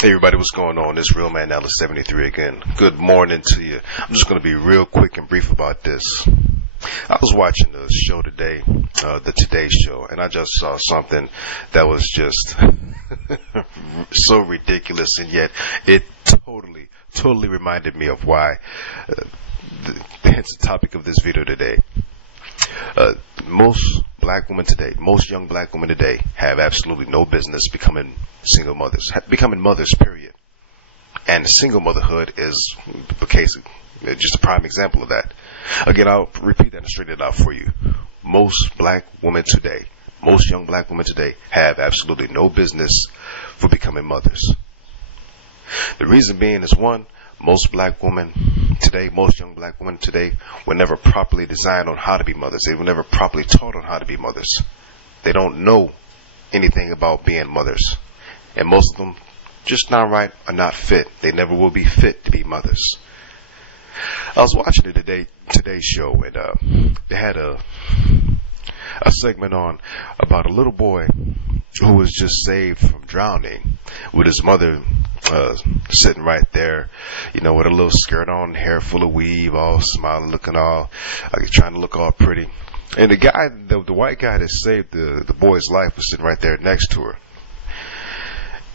Hey everybody, what's going on? This Real Man Alice 73 again. Good morning to you. I'm just going to be real quick and brief about this. I was watching the show today, the Today Show, and I just saw something that was just so ridiculous, and yet it totally reminded me of why, hence the topic of this video today. Most young black women today have absolutely no business becoming single mothers, becoming mothers, period. And single motherhood is the case, just a prime example of that. Again, I'll repeat that and straighten it out for you. Most young black women today have absolutely no business for becoming mothers. The reason being is, one, most young black women today were never properly designed on how to be mothers. They were never properly taught on how to be mothers. They don't know anything about being mothers. And most of them just not right or not fit. They never will be fit to be mothers. I was watching the Today Show, and they had a segment on about a little boy who was just saved from drowning, with his mother sitting right there, with a little skirt on, hair full of weave, all smiling, looking all like trying to look all pretty. And the white guy that saved the boy's life was sitting right there next to her.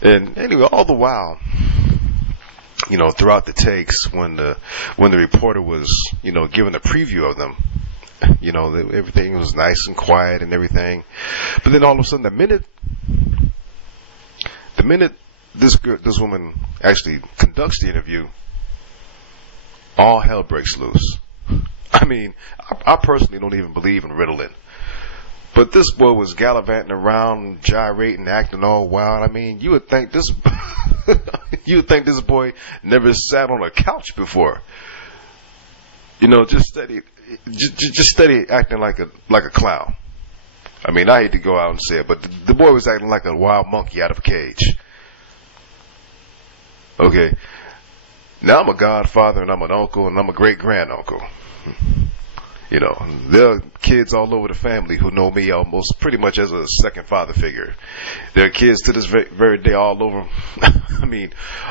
And anyway, all the while, throughout the takes, when the reporter was, giving a preview of them, everything was nice and quiet and everything. But then all of a sudden, the minute this woman actually conducts the interview, all hell breaks loose. I mean, I personally don't even believe in Ritalin, but this boy was gallivanting around, gyrating, acting all wild. I mean, you would think this boy never sat on a couch before. Just steady acting like a clown. I mean, I hate to go out and say it, but the boy was acting like a wild monkey out of a cage. Okay, now I'm a godfather, and I'm an uncle, and I'm a great-granduncle. There are kids all over the family who know me almost pretty much as a second father figure. There are kids to this very day all over,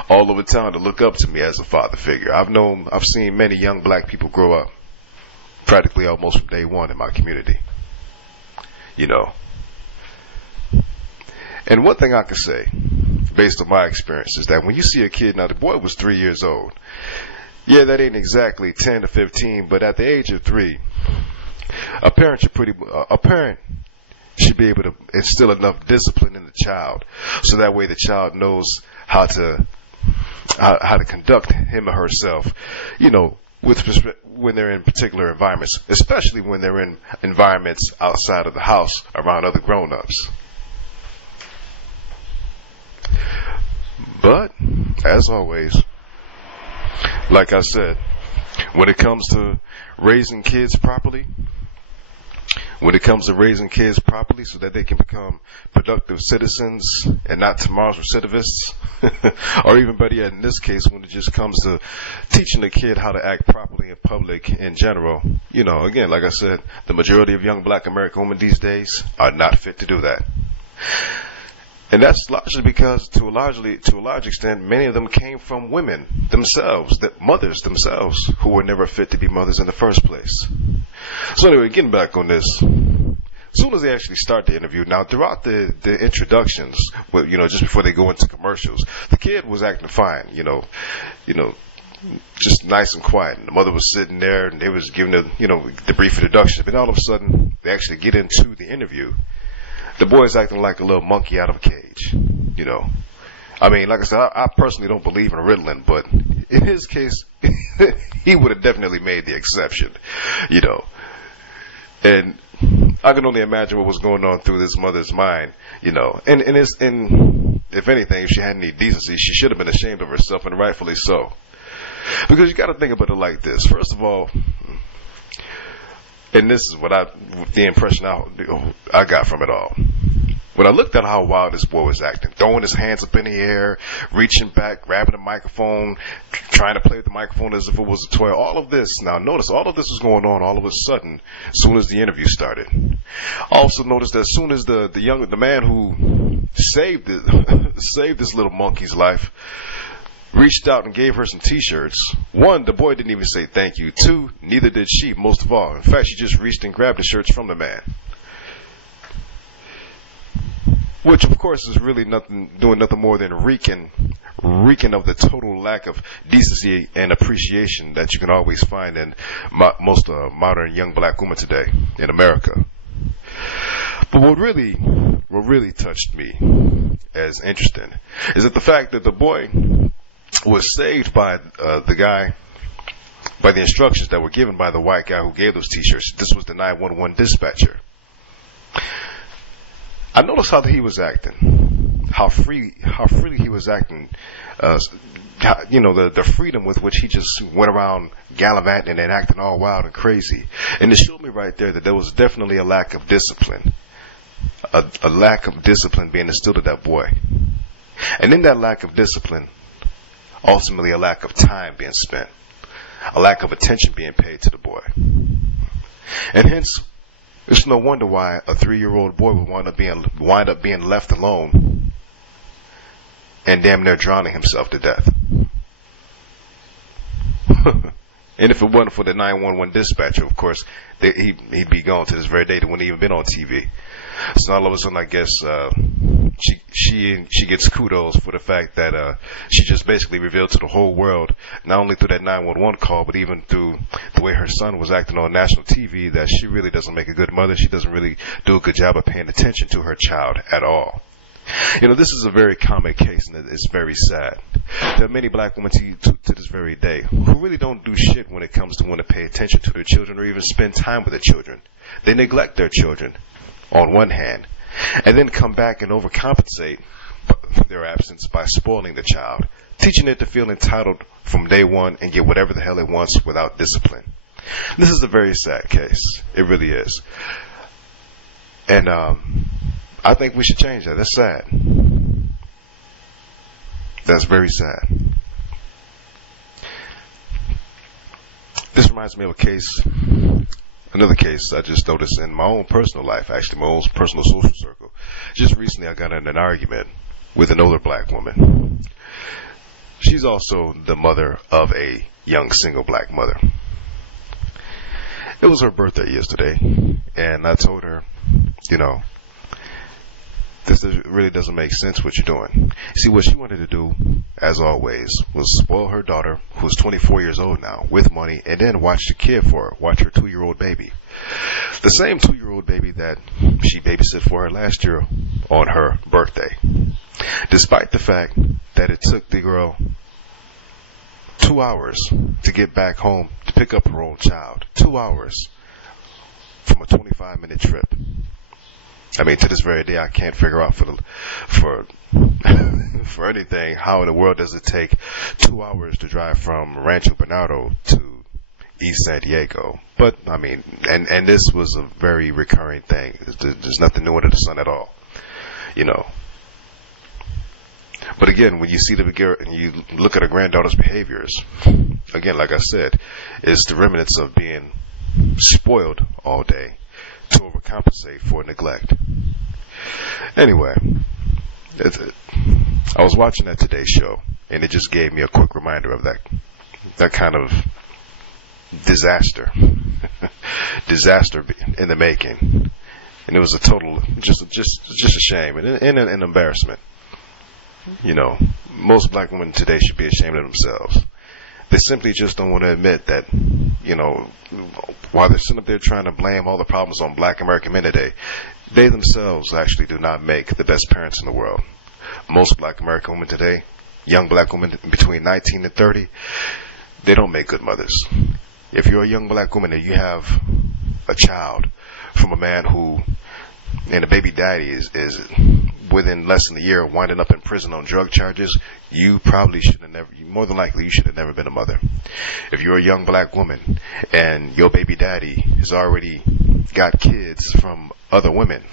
all over town to look up to me as a father figure. I've seen many young black people grow up practically almost from day one in my community. And one thing I can say, based on my experience, is that when you see a kid, now the boy was 3 years old. Yeah, that ain't exactly 10 to 15, but at the age of 3, a parent should be able to instill enough discipline in the child, so that way the child knows how to conduct him or herself, when they're in particular environments, especially when they're in environments outside of the house around other grown-ups. But as always, like I said, when it comes to raising kids properly so that they can become productive citizens and not tomorrow's recidivists, or even better yet, in this case, when it just comes to teaching a kid how to act properly in public in general, again, like I said, the majority of young black American women these days are not fit to do that. And that's largely because, to a large extent, many of them came from women themselves, mothers themselves, who were never fit to be mothers in the first place. So anyway, getting back on this, as soon as they actually start the interview, now throughout the introductions, just before they go into commercials, the kid was acting fine, just nice and quiet. And the mother was sitting there, and they was giving the brief introduction. But all of a sudden, they actually get into the interview. The boy's acting like a little monkey out of a cage, I mean, like I said, I personally don't believe in Ritalin, but in his case, he would have definitely made the exception, And I can only imagine what was going on through this mother's mind, And if anything, if she had any decency, she should have been ashamed of herself, and rightfully so. Because you got to think about it like this. First of all, and this is the impression I got from it all. When I looked at how wild this boy was acting, throwing his hands up in the air, reaching back, grabbing the microphone, trying to play with the microphone as if it was a toy, all of this, now notice, all of this was going on all of a sudden, as soon as the interview started. Also notice that as soon as the man who saved saved this little monkey's life. Reached out and gave her some t-shirts. One, the boy didn't even say thank you. Two, neither did she, most of all. In fact, she just reached and grabbed the shirts from the man. Which, of course, is really doing nothing more than reeking of the total lack of decency and appreciation that you can always find in most modern young black women today in America. But what really touched me as interesting is that the fact that the boy was saved by the instructions that were given by the white guy who gave those t-shirts. This was the 911 dispatcher. I noticed how he was acting, how freely he was acting, the freedom with which he just went around gallivanting and acting all wild and crazy. And it showed me right there that there was definitely a lack of discipline, a lack of discipline being instilled in that boy. And in that lack of discipline, ultimately a lack of time being spent, a lack of attention being paid to the boy. And hence, it's no wonder why a 3-year-old boy would wind up being left alone and damn near drowning himself to death. And if it wasn't for the 911 dispatcher, of course, he'd be gone to this very day. They wouldn't even been on TV. So all of a sudden, I guess she gets kudos for the fact that she just basically revealed to the whole world, not only through that 911 call, but even through the way her son was acting on national TV, that she really doesn't make a good mother. She doesn't really do a good job of paying attention to her child at all. This is a very common case, and it's very sad. There are many black women to this very day who really don't do shit when it comes to wanting to pay attention to their children or even spend time with their children. They neglect their children on one hand, and then come back and overcompensate their absence by spoiling the child, teaching it to feel entitled from day one and get whatever the hell it wants without discipline. This is a very sad case. It really is. And I think we should change that. That's sad. That's very sad. This reminds me of another case I just noticed in my own personal life, actually my own personal social circle. Just recently I got in an argument with an older black woman. She's also the mother of a young single black mother. It was her birthday yesterday, and I told her, this really doesn't make sense what you're doing. See, what she wanted to do, as always, was spoil her daughter, who's 24 years old now, with money, and then watch the kid for her, watch her 2-year-old baby. The same 2-year-old baby that she babysit for her last year on her birthday. Despite the fact that it took the girl 2 hours to get back home to pick up her own child. 2 hours from a 25-minute trip. I mean, to this very day, I can't figure out for anything how in the world does it take 2 hours to drive from Rancho Bernardo to East San Diego. But I mean, and this was a very recurring thing. There's nothing new under the sun at all, But again, when you see and you look at a granddaughter's behaviors, again, like I said, it's the remnants of being spoiled all day to overcompensate for neglect. Anyway, I was watching that Today show, and it just gave me a quick reminder of that kind of disaster in the making. And it was a total, just a shame and an embarrassment. Most black women today should be ashamed of themselves. They simply just don't want to admit that, while they're sitting up there trying to blame all the problems on black American men today, they themselves actually do not make the best parents in the world. Most black American women today, young black women between 19 and 30, they don't make good mothers. If you're a young black woman and you have a child from a man who, and a baby daddy is within less than a year winding up in prison on drug charges, you probably more than likely you should have never been a mother. If you're a young black woman and your baby daddy has already got kids from other women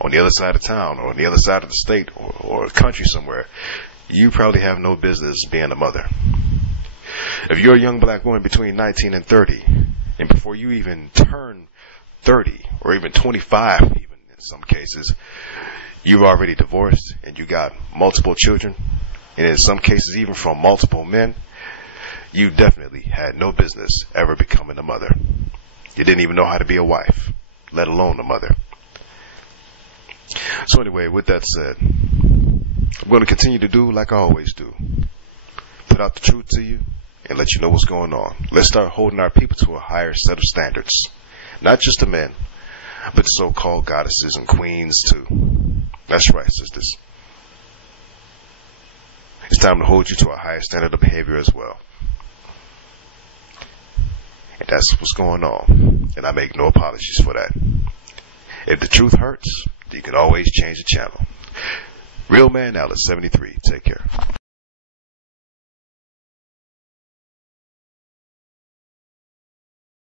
on the other side of town or on the other side of the state or country somewhere, you probably have no business being a mother. If you're a young black woman between 19 and 30, and before you even turn 30 or even 25 even in some cases, you've already divorced and you got multiple children, and in some cases even from multiple men, you definitely had no business ever becoming a mother. You didn't even know how to be a wife, let alone a mother. So anyway, with that said, I'm going to continue to do like I always do. Put out the truth to you and let you know what's going on. Let's start holding our people to a higher set of standards. Not just the men, but so-called goddesses and queens too. That's right, sisters. It's time to hold you to a higher standard of behavior as well. And that's what's going on. And I make no apologies for that. If the truth hurts, you can always change the channel. Real Man Alice 73. Take care.